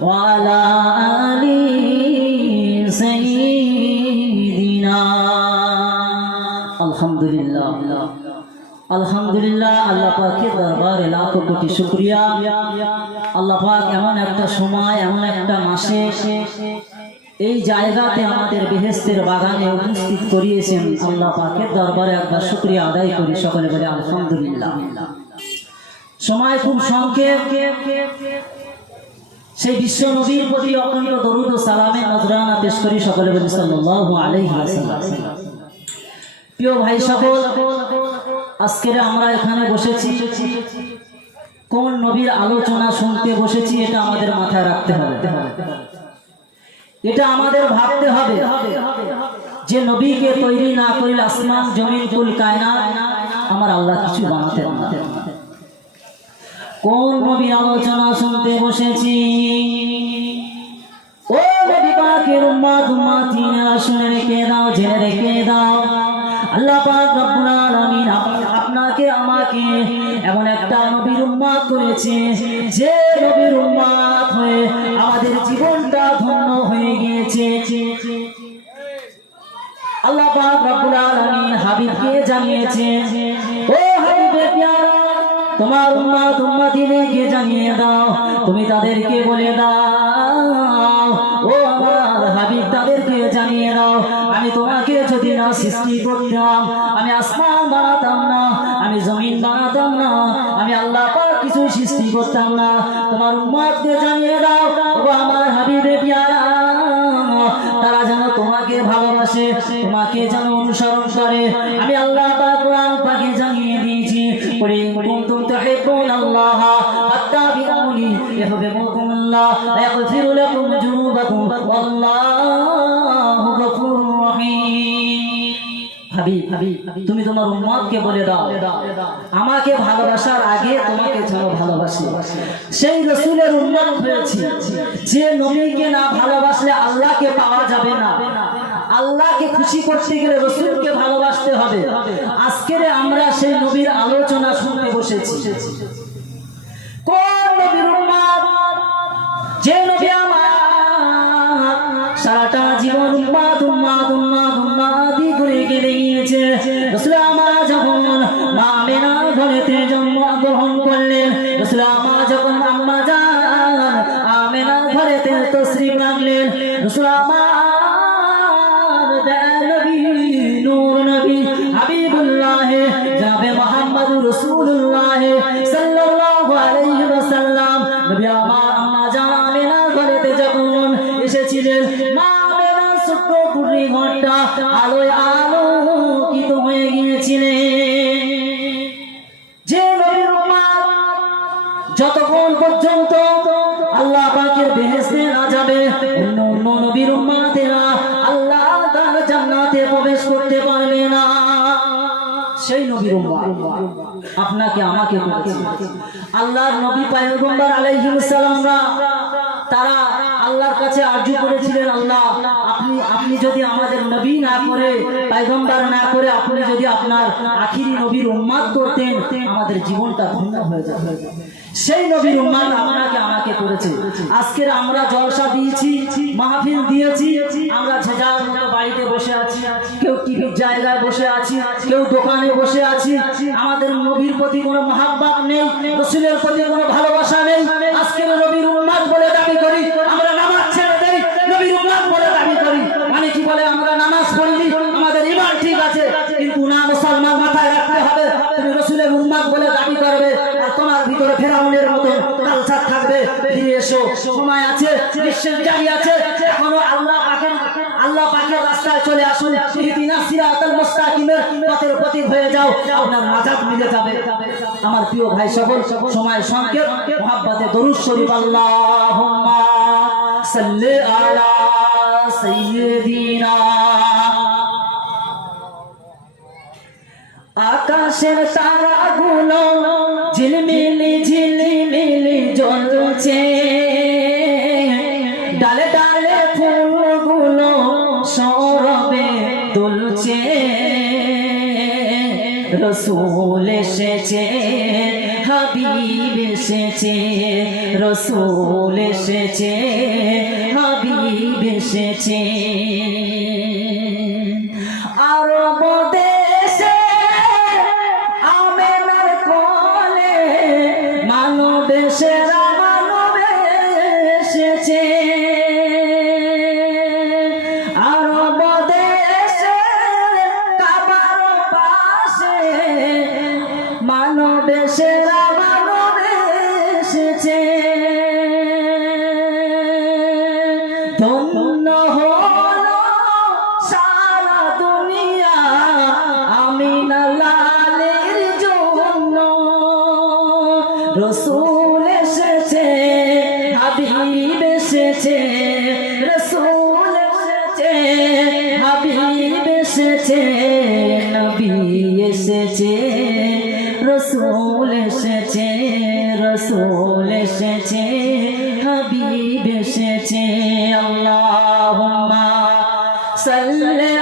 وعلى آل سيدنا আলহামদুলিল্লাহ আলহামদুলিল্লাহ। আল্লাহ পাকের দরবারে লাখো কোটি শুকরিয়া। আল্লাহ পাক এমন একটা সময়, এমন একটা মাসে এই জায়গাতে আমাদের বেহেশতের বাগানে উপস্থিত করিয়েছেন। আল্লাহ পাকের দরবারে একবার শুকরিয়া আদায় করি, সকলে বলে আলহামদুলিল্লাহ। সময় খুব সংক্ষেপ, সেই বিশ্ব নবীর প্রতি অখণ্ড দরুদ ও সালামের নজরানা পেশ করি, সকলে বলি সাল্লাল্লাহু আলাইহি ওয়াসাল্লাম। প্রিয় ভাই সকল, আজকের আমরা এখানে বসেছি, কোন নবীর আলোচনা শুনতে বসেছি এটা আমাদের মাথায় রাখতে হবে, এটা আমাদের ভাবতে হবে যে নবীকে তৈরি না করিলে আসমান জমিন কুল কায়নাত আমার আল্লাহ কিছু বানাতেন না। কোন নবীর আলোচনা শুনতে বসেছি? ও নবী পাকের উম্মত উম্মতিনা, শুনে রেখে দাও, জেনে রেখে দাও, আল্লাহ পাক রব্বুল আলামিন আপনাকে আমাকে এমন একটা নবীর উম্মত করেছে যে নবীর উম্মত হয়ে আমাদের জীবনটা ধন্য হয়ে গিয়েছে। আল্লাহ পাক রব্বুল আলামিন হাবিবকে জানিয়েছে, ও হাবিবে প্যারা, তোমার উম্মত উম্মতিদেরকে জানিয়ে দাও, তুমি তাদেরকে বলে দাও, ও আমার হাবিব তাদেরকে জানিয়ে দাও, আমি তোমাকে যদি না সৃষ্টি করতাম, আমি আসমান বানাতাম না, আমি জমিন বানাতাম না, আমি আল্লাহ পাক কিছু সৃষ্টি করতাম না। তোমার উম্মতকে জানিয়ে দাও, ও আমার হাবিবে প্যারা, তারা যেন তোমাকে ভালোবাসে, তোমাকে যেন অনুসরণ করে। আমি আল্লাহ পাক কোরআন পাকে জানিয়ে দিয়েছি, কুনতুম তুহিব্বুনাল্লাহ ফাত্তাবিউনি ইউহিব্বুকুমুল্লাহ ওয়া ইয়াগফিরু লাকুম যুনুবাকুম ওয়াল্লাহু গফুরুর রহিম। হাবিব, তুমি তোমার উম্মতকে বলে দাও, আমাকে ভালোবাসার আগে তোমাকে যেন ভালোবাসি। সেই রাসূলের উম্মত হয়েছি যে নবীকে না ভালোবাসলে আল্লাহকে পাওয়া যাবে না। আল্লাহকে খুশি করতে গেলে রাসূলকে ভালোবাসতে হবে। আজকে আমরা সেই নবীর আলোচনা শুনতে বসেছি। কোন নবীর উম্মত? যে নবী আমার সারাটা জীবন উম্মত উম্মত উম্মত উম্মতি করে গিয়েছে। রাসূল আমার যখন মা আমিনার ঘরেতে জন্মগ্রহণ করলেন, রাসূল আমার যখন আম্মা জান আমিনার ঘরেতে তশরিফ রাখলেন, রাসূল আমার নবী নূর নবী হাবিবুল্লাহ জনাবে মুহাম্মদুর রাসূলুল্লাহ সাল্লাল্লাহু আলাইহি ওয়াসাল্লাম নবী আমার আম্মা জান আমিনার ঘরেতে যখন এসেছিলেন, মা আমিনার ছোট্ট কুড়ি ঘন্টা আলোয় আলোকিত হয়ে গিয়েছিলেন। যে নবীর উম্মত যতক্ষণ পর্যন্ত আল্লাহ পাকের বেহেশতে না যাবে, অন্য অন্য নবীর উম্মতেরা আল্লাহ তাআলা জান্নাতে প্রবেশ করতে পারবে না। সেই নবীর উম্মত আপনাকে আমাকে করেছে। আল্লাহর নবী পয়গম্বর আলাইহিস সালামরা তারা আল্লাহর কাছে আরজু করেছিলেন, আল্লাহ আপনি যদি আমাদের নবী না করে, পয়গম্বর না করে, আপনি যদি আপনার আখিরি নবীর উম্মত করতেন, আমাদের জীবনটা ধন্য হয়ে যাবে। সেই নবীর উম্মত আপনাকে আমাকে করেছে। আজকের আমরা জলসা দিয়েছি, মাহফিল দিয়েছি, আমরা যে যার মতো বাড়িতে বসে আছি, কেউ টিভির জায়গায় বসে আছি, কেউ দোকানে বসে আছি। আমাদের নবীর প্রতি কোনো মহাব্বত নেই, রাসূলের প্রতি কোনো ভালোবাসা নেই। আজকের নবীর উম্মত বলে দাবি করি, আমরা নামাজ ছেড়ে দেই, নবীর উম্মত বলে দাবি করি। মানে কি বলে, আমরা নামাজ পড়ি, আমাদের ঈমান ঠিক আছে, কিন্তু না, মুসলমান মাথায় রাখতে হবে, তুমি রাসূলের উম্মত বলে দাবি করবে আর তোমার ভিতরে ফেরাউনের মতো কালচার থাকবে। ফিরে এসো, সময় আছে, বিশ্বের জারি আছে, এখনো আল্লাহ পাকের রাস্তায় চলে আসুন। ইহদিনাস সিরাতাল মুস্তাকিমের পথের প্রতীক হয়ে যাও, আপনার নাজাত মিলে যাবে। আমার প্রিয় ভাই সকল, সময় সংক্ষেপ, মুহাব্বতে দরুদ শরীফ আল্লাহুম্মা সাল্লি আলা সাইয়্যিদিনা। আকাশের তারাগুলো ঝিলমিলি ঝিলমিলি জ্বলছে, ডালে ডালে ফুলগুলো সরবে দুলছে, রাসূল এসেছে হাবিব এসেছে রসূল এসেছে হাবিব এসেছে আরব দেশে আমেনার কোলে মানব সেরা মানব এসেছে আরব দেশে কাবার পাশে মানব সেরা মানব এসেছে ধন্য হলো সারা দুনিয়া আমিনা লালের জন্য রসূল এসেছে হাবিব এসেছে রসূল এসেছে হাবিব এসেছে নবী এসেছে রসূল এসেছে রসূল এসেছে হাবিব এসেছে আল্লাহুম্মা সাল্লি